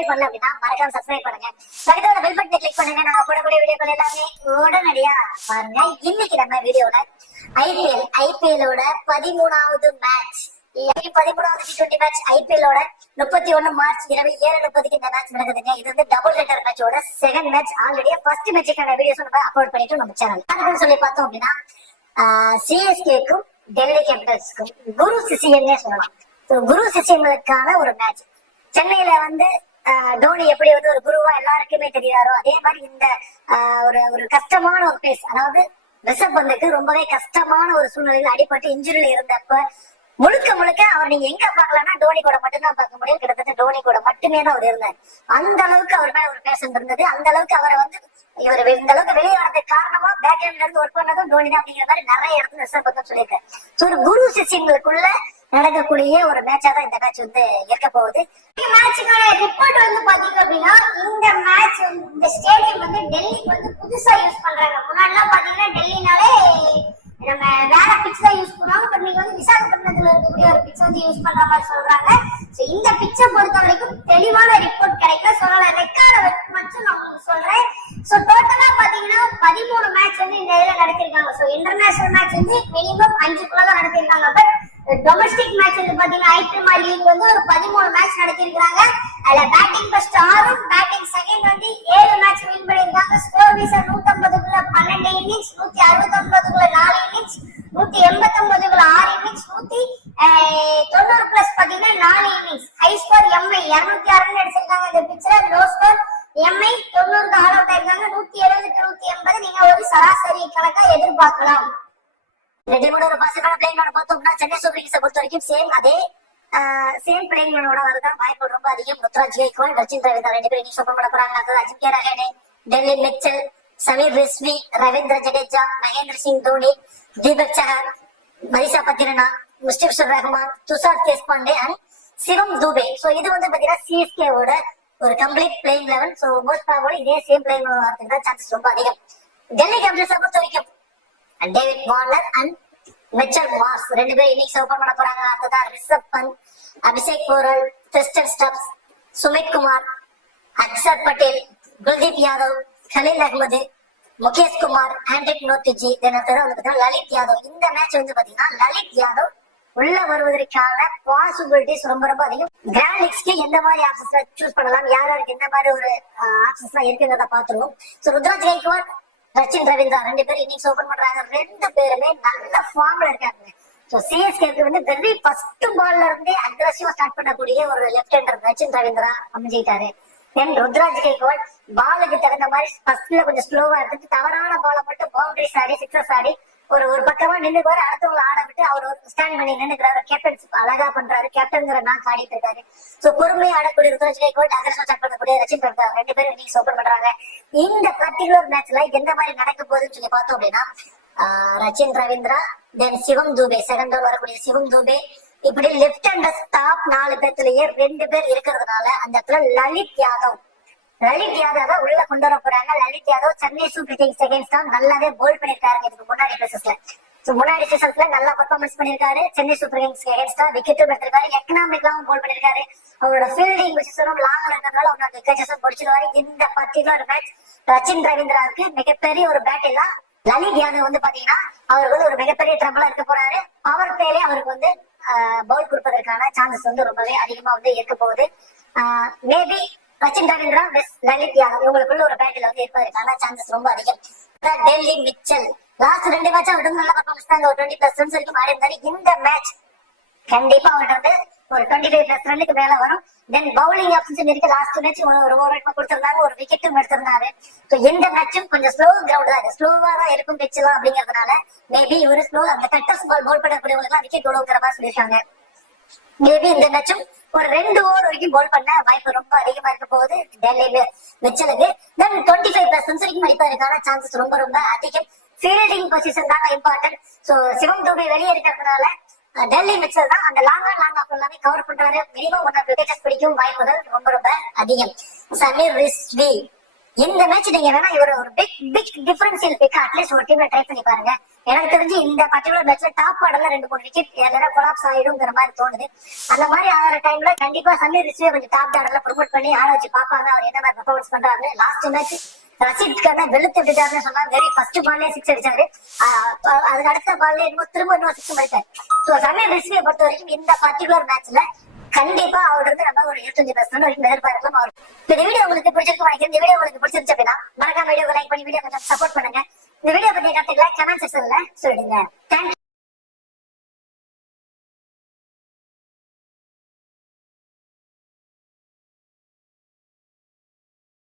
Subscribe பண்ணல அப்படின்னா மறக்காம சப்ஸ்கிரைப் பண்ணுங்க. பக்கத்துல பெல் பட்டனை கிளிக் பண்ணுங்க. நாங்க போடக்கூடிய வீடியோக்கள் எல்லாமே உடனடியா பாருங்க. இன்னைக்கு நம்ம வீடியோல ஐபிஎலோட 13வது மேட்ச் 13வது T20 மேட்ச் ஐபிஎலோட 31 மார்ச் இரவு 7:30 இந்த மேட்ச் நடக்குதுங்க. இது வந்து டபுள் ஹெட்டர் மேட்சோட செகண்ட் மேட்ச். ஆல்ரெடி ஃபர்ஸ்ட் மேட்சுக்கான வீடியோஸ் நம்ம அப்லோட் பண்ணிட்டு நம்ம சேனல் அதுக்கு சொல்லி பார்த்தோம் அப்படின்னா சிஎஸ்கேக்கும் டெல்லி கேபிட்டல்ஸ்க்கும் குரு சிசியம்னே சொல்லலாம். குரு சிசியங்களுக்கான ஒரு மேட்ச். சென்னையில வந்து தோனி எப்படி வந்து ஒரு குருவா எல்லாருக்குமே தெரியாரோ அதே மாதிரி இந்த ஒரு கஷ்டமான ஒரு பிளேஸ், அதாவது ரிஷப் பந்துக்கு ரொம்பவே கஷ்டமான ஒரு சூழ்நிலையில் அடிபட்டு இன்ஜுரியில இருந்தப்ப முழுக்க அவர் நீங்க எங்க பாக்கலாம்னா டோனி கூட மட்டும்தான் பார்க்க முடியும். கிட்டத்தட்ட டோனி கூட மட்டுமே தான் அவர் இருந்தார். அந்த அளவுக்கு அவர் மேல ஒரு பேஷன் இருந்தது. அந்த அளவுக்கு அவரை வந்து இவர் இந்த அளவுக்கு வெளியே வரதுக்கு காரணமா பேக்ரவுண்ட்ல இருந்து ஒர்க் பண்ணதும் டோனி தான் அப்படிங்கிற மாதிரி நிறைய இடத்துல ரிஷப் பந்த் சொல்லியிருக்காரு. ஒரு குரு சிஷியங்களுக்குள்ள நடக்கக்கூடிய ஒரு மேட்சா தான் இந்த மேட்ச் வந்து இருக்க போகுது. மேட்சுக்கான ரிப்போர்ட் வந்து பாத்தீங்க அப்படின்னா இந்த மேட்ச் இந்த ஸ்டேடியம் வந்து டெல்லிக்கு வந்து புதுசா யூஸ் பண்றாங்க. முன்னாடிலாம் பாத்தீங்கன்னா டெல்லினாலே நம்ம வேற பிட்ச் தான் யூஸ் பண்ணுவாங்க. பட் நீங்க வந்து விசாகப்பட்டினத்துல இருக்கக்கூடிய ஒரு பிட்ச் வந்து யூஸ் பண்ற மாதிரி சொல்றாங்க. சோ இந்த பிட்சை பொறுத்த வரைக்கும் தெளிவான ரிப்போர்ட் கிடைக்கல. ஸோ ரெக்கார்டை மட்டும் நான் உங்களுக்கு சொல்றேன். சோ டோட்டலா பாத்தீங்கன்னா 13 மேட்ச் வந்து இந்த இதுல நடத்திருக்காங்க. சோ இன்டர்நேஷனல் மேட்ச் வந்து மினிமம் 5 தான் நடத்திருக்காங்க. பட் டொமஸ்டிக் மேட்ச் வந்து பாத்தீங்கன்னா ஐபிஎல் லீக் வந்து ஒரு 13 மேட்ச் நடத்திருக்காங்க. அதுல பேட்டிங் ஃபர்ஸ்ட் 6, பேட்டிங் செகண்ட் வந்து 7 மேட்ச் வின் பண்ணிருக்காங்க. ஸ்கோர் வீசர் 150க்குள்ள 12 இன்னிங்ஸ், 169க்குள்ள 4 இன்னிங்ஸ், 189க்குள்ள 6 இன்னிங்ஸ், 190 பிளஸ் பாத்தீங்கன்னா 4 innings. High score MI 206 run அடிச்சிருக்காங்க இந்த பிட்ச்ல. லோ ஸ்கோர் எம்ஐ 90க்கு ஆல் அவுட் ஆயிருக்காங்க. 170 180 நீங்க ஒரு சராசரி கணக்கா எதிர்பார்க்கலாம். ரெடிமோட ஒரு பாசிபிளான பிளேயரோட பார்த்தோம்னா சென்னை சூப்பர் கிங்ஸை பொறுத்த வரைக்கும் சேம் பிளேயரோட வரதான் வாய்ப்பு ரொம்ப அதிகம். ருத்ராஜ் கெய்க்வாட், ரச்சின் ரவீந்திரா 2 பேரும் இன்னைக்கு ஓபன் பண்ண போறாங்க. அடுத்தது Ajinkya Rahane, Daryl Mitchell, Sameer Rizvi, Ravindra Jadeja, Mahendra Singh Dhoni, Deepak Chahar, Matheesha Pathirana, Mustafizur Rahman, Tushar Deshpande and Shivam Dube. So இது வந்து பாத்தீங்கன்னா சிஎஸ்கேவோட ஒரு complete playing level. So most probably இதே சேம் பிளேயிங் லெவல் தான் சான்சஸ் ரொம்ப அதிகம். டெல்லி கேபிட்டல்ஸை பொறுத்த வரைக்கும் David Warner and Mitchell Marsh 2 பேரும் இன்னிங்ஸ் ஓபன் பண்ண போறாங்க. அடுத்ததான் Rishabh Pant, Abishek Porel, Tristan Stubbs, Sumit Kumar, Axar Patel, Kuldeep Yadav, Khaleel Ahmed, Mukesh Kumar, Andrique நோர்டிஜி, Lalit Yadav. இந்த மேட்ச் வந்து பாத்தீங்கன்னா லலித் யாதவ் உள்ள வருவதற்கான பாசிபிலிட்டிஸ் ரொம்ப அதிகம். கிராண்ட் லீக்ஸ்க்கு எந்த மாதிரி ஆப்ஷன்ஸ் சூஸ் பண்ணலாம், யாருக்கு எந்த மாதிரி ஒரு ஆப்ஷன்ஸ் எல்லாம் இருக்குங்கிறத பாத்துருவோம். சோ ருத்ராஜ் கெய்க்வாட், ரச்சின் ரவீந்திரா 2 பேரும் இன்னிங்ஸ் ஓபன் பண்றாங்க. 2 பேருமே நல்ல ஃபார்ம்ல இருக்காங்க. சோ சிஎஸ்கேக்கு வந்து வெரி ஃபர்ஸ்ட் பால்ல இருந்தே அக்ரெசிவா ஸ்டார்ட் பண்ணக்கூடிய ஒரு லெஃப்ட் ஹேண்டர் ரச்சின் ரவீந்திரா அமைஞ்சிட்டாரு. தென் ருத்ராஜ் கெய்க்வாட் பாலுக்கு தகுந்த மாதிரி ஃபர்ஸ்ட்ல கொஞ்சம் ஸ்லோவா எடுத்துட்டு தவறான பாலை மட்டும் பவுண்டரிஸ் ஆடி சிக்ஸஸ் ஆடி ஒரு பக்கமா நின்னுக்குவாரு. அடுத்தவங்களை ஆட விட்டு அவர் ஒரு ஸ்டாண்ட் பண்ணி நின்னுக்கிறாரு. கேப்டன்ஸ் அழகா பண்றாரு. கேப்டன்கிற நான் ஆடிட்டு இருக்காரு. சோ பொறுமையா ஆடக்கூடிய ருத்ராஜ் கெய்க்வாட், அக்ரெசிவா ஸ்டார்ட் பண்ணக்கூடிய ரச்சின் ரவீந்திரா 2 பேரும் இன்னிங்ஸ் ஓபன் பண்றாங்க. இந்த பர்டிகுலர் மேட்ச்ல எந்த மாதிரி நடக்க போகுதுன்னு சொல்லி பார்த்தோம் அப்படின்னா ரச்சின் ரவீந்திரா, தென் சிவம் தூபே, செகண்ட் ஓவர் வரக்கூடிய சிவம் தூபே, இப்படி லெப்ட் ஹேண்டர்ஸ் டாப் 4 பேர்த்திலேயே 2 பேர் இருக்கிறதுனால அந்த இடத்துல லலித் யாதவ் உள்ள கொண்டு வர போறாங்க. Lalit Yadav Chennai super Kings against நல்லாவே போல் பண்ணிருக்காரு. இதுக்கு முன்னாடி பேசஸ்ல முன்னாடி சீசன்ஸ்ல நல்லா பெர்ஃபார்மன்ஸ் பண்ணிருக்காரு. சென்னை சூப்பர் கிங்ஸ் அகைன்ஸ்டா விக்கெட்டும் எடுத்திருக்காரு. எக்கனாமிக்லாவும் போல் பண்ணிருக்காரு. அவரோட ஃபீல்டிங் பொசிஷனும் லாங்ல இருக்கிறதுனால அவரோட விக்கெட்ஸும் பிடிச்சிருவாரு. இந்த பர்டிகுலர் மேட்ச் ரச்சின் ரவீந்திராவுக்கு மிகப்பெரிய ஒரு பேட் இல்ல. லலித் யாதவ் வந்து பாத்தீங்கன்னா அவருக்கு வந்து ஒரு மிகப்பெரிய ட்ரபிளா இருக்க போறாரு. பவர் பிளேலே அவருக்கு வந்து பவுல் கொடுப்பதற்கான சான்சஸ் வந்து ரொம்பவே அதிகமா வந்து இருக்க போகுது. மேபி ரச்சின் ரவீந்திரா லலித் யாதவ் இவங்களுக்குள்ள ஒரு பேட்டில் வந்து இருப்பதற்கான சான்சஸ் ரொம்ப அதிகம். டெல்லி மிச்சல் லாஸ்ட் 2 மேட்ச் அவர்கிட்ட நல்ல பர்ஃபார்மன்ஸ் தான். ஒரு 20+ ரன்ஸ் வரைக்கும் ஆடி இருந்தாரு. இந்த மேட்ச் கண்டிப்பா அவர்கிட்ட வந்து ஒரு 25+ ரன்னுக்கு மேல வரும். தென் பவுலிங் ஆப்ஷன்ஸ் இருக்கு. லாஸ்ட் மேட்ச் ஒரு ஓவர் கொடுத்திருந்தாங்க, ஒரு விக்கெட்டும் எடுத்திருந்தாரு. சோ இந்த மேட்சும் கொஞ்சம் ஸ்லோ கிரவுண்ட் தான், ஸ்லோவா தான் இருக்கும் பிட்ச்லாம் அப்படிங்கறதுனால மேபி ஒரு ஸ்லோ அந்த கட்டர்ஸ் பால் பவுல் பண்ணக்கூடியவங்களுக்கு விக்கெட் விடுங்கிற மாதிரி சொல்லியிருக்காங்க. மேபி இந்த மேட்சும் ஒரு 2 ஓவர் வரைக்கும் பவுல் பண்ண வாய்ப்பு ரொம்ப அதிகமா இருக்க போகுது டெல்லி மிச்சலுக்கு. தென் 25+ ரன்ஸ் வரைக்கும் அடிப்பதற்கான சான்சஸ் ரொம்ப அதிகம். ஃபீல்டிங் பொசிஷன் தாங்க இம்பார்ட்டன்ட். சோ சிவம் தூபே வெளியே இருக்கிறதுனால டெல்லி மிச்சல் தான் அந்த லாங் ஆஃப் எல்லாமே கவர் பண்றாரு. மினிமம் 1 விக்கெட்ஸ் பிடிக்கும் வாய்ப்புகள் ரொம்ப அதிகம். சமீர் ரிஸ்வி இந்த மேட்ச் நீங்க வேணா இவர் ஒரு பிக் டிஃபரன்சியல் பிக் அட்லீஸ்ட் ஒரு டீம்ல ட்ரை பண்ணி பாருங்க. எனக்கு தெரிஞ்சு இந்த பர்டிகுலர் மேட்ச்ல டாப் ஆர்டர்ல 2-3 விக்கெட் எதனா கொலாப்ஸ் ஆயிடுங்கிற மாதிரி தோணுது. அந்த மாதிரி ஆகிற டைம்ல கண்டிப்பா சமீர் ரிஷியை கொஞ்சம் டாப் ஆர்டர்ல ப்ரொமோட் பண்ணி ஆட வச்சு பாப்பாங்க அவர் என்ன மாதிரி பெர்ஃபார்மன்ஸ் பண்றாரு. லாஸ்ட் மேட்ச் ரஷீத் கான வெளுத்து விட்டுட்டாருன்னு சொன்னா வெரி ஃபர்ஸ்ட் பால்லே 6 அடிச்சாரு. அதுக்கு அடுத்த பால்ல திரும்ப இன்னும் 6 அடிச்சாரு. சோ சமீர் ரிஷியை பொறுத்த வரைக்கும் இந்த பர்டிகுலர் மேட்ச்ல கண்டிப்பா அவர் வந்து நம்ம ஒரு 25% வரைக்கும் எதிர்பார்க்கலாம். அவர் இந்த வீடியோ உங்களுக்கு பிடிச்சிருக்கு நினைக்கிறேன். இந்த வீடியோ உங்களுக்கு பிடிச்சிருச்சு அப்படின்னா மறக்காம வீடியோவை லைக் பண்ணி வீடியோ கொஞ்சம் சப்போர்ட் பண்ணுங்க. இந்த வீடியோ பத்தி கருத்துக்களை கமெண்ட் செக்ஷன்ல சொல்லுங்க.